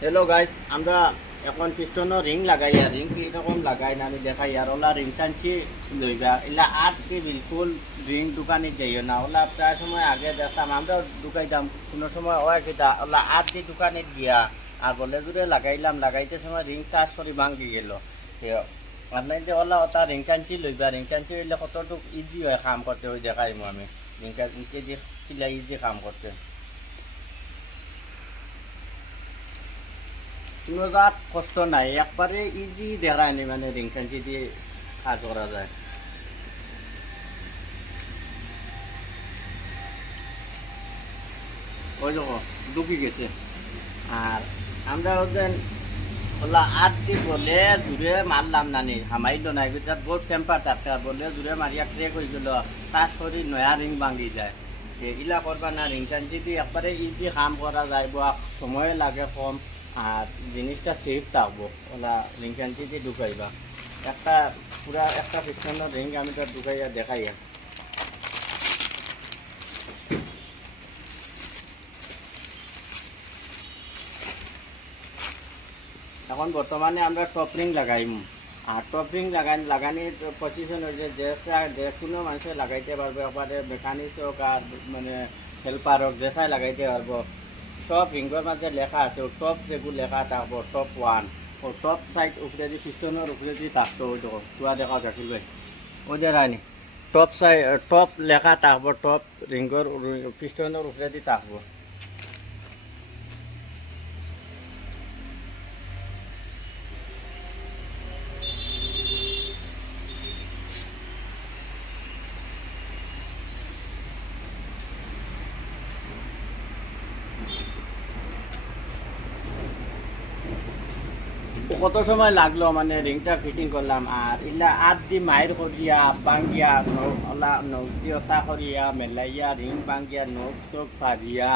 Hello guys, আমরা এখন পিস্টনের ring লাগাই আর রিং কীরকম লাগাই না আমি দেখাই আর ওলা রিং টানছি লইবা এলা আটকে বিলকুল রিং দোকানে যাইও না। ওলা প্রায় সময় আগে দেখতাম আমরাও ঢুকাইতাম, কোনো সময় ওয়া কিতা ওলা আট দি দোকানে গিয়া আর বলে দূরে লাগাইলাম, লাগাইতে সময় রিং টাচ করে ভাঙ্গি গেল। আপনার যে ওলা ওটা রিং টানছি লইবা, রিং টানছি লইলে কতটুকু ইজি হয় কাম করতে, ওই দেখাইমো আমি রিং টানছি যে কিলা ইজি কাম করতে। কোনো জাত কষ্ট নাই, একবারে ইজি দেখায়নি মানে রিং ফেন্সি দিয়ে কাজ করা যায়। ওই যখন ঢুকি গেছে আর আমরা ওদের ওলা আট দি বলে দূরে মারলাম নানি হামাইলো না, এগুলো বহুত টেম্পার থাকে বলে দূরে মারিয়া ক্রেক হয়ে গেল, তার শরীর নয়া রিং ভাঙি যায়। এগুলা করবা না, রিং ফেন্সি দিয়ে একবারে ইজি কাম করা যায়, বা সময় লাগে কম আর জিনিসটা সেফ থাকবো। ওলা রিং ফ্যান্সি দিয়ে ঢুকাইবা একটা পুরা একটা পিস্টনের রিং আমি তো ঢুকাইয়া দেখাইয়া। এখন বর্তমানে আমরা টপ রিং লাগাইম আর টপ রিং লাগানির পজিশন হয়েছে যে কোনো মানুষে লাগাইতে পারবে, একবারে মেকানিক্স হোক আর মানে হেল্পার হোক যেসাই লাগাইতে পারবো। সব রিঙ্গর মাঝে লেখা আছে, ও টপ যেগুলো লেখা থাকবো টপ ওয়ান, ও টপ সাইড উপরে দিয়ে পিস্টনের উপরে দিয়ে থাকতো, ওই দেখো তোয়া দেখা জাকিল ভাই ওই যে রানি টপ সাইড টপ লেখা থাকবো, টপ রিঙ্গর পিস্টনের উপরে দিয়ে থাকবো। কত সময় লাগলো মানে রিংটা ফিটিং করলাম আর ইলা আট দি মায়ের করিয়া বাঙ্গিয়া ওলা নৌতি অতা করিয়া মেলাইয়া রিং বাঙ্গিয়া নখ চোখ ফারিয়া